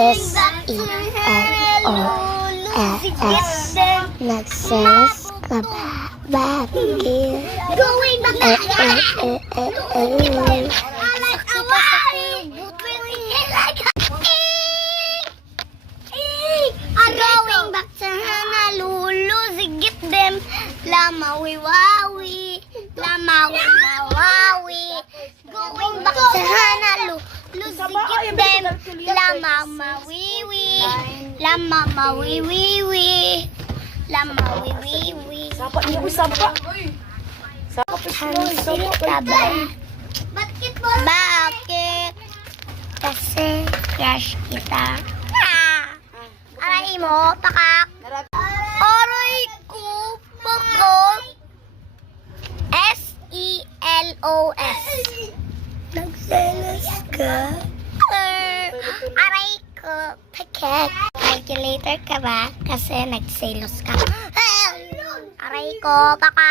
S-E-L-O-S. Nagselos ka ba? Bakit? Going back to going back to Honolulu, sigit them. Lamawi wawi, lamawi mawawi. Going back to Honolulu, sigit them. Lamamawiwi, lamamawiwiwi, lamawiwiwi. Sapa niyo, sapa. Sapa Pansin ka ba? Bakit? Kasi crush kita. Aray mo, pakak. Aray ko, pakak. S-E-L-O-S. Nagselos ka? Aray ko, pakak. Calculator ka ba? Kasi nagselos ka. Aray ko, pakak.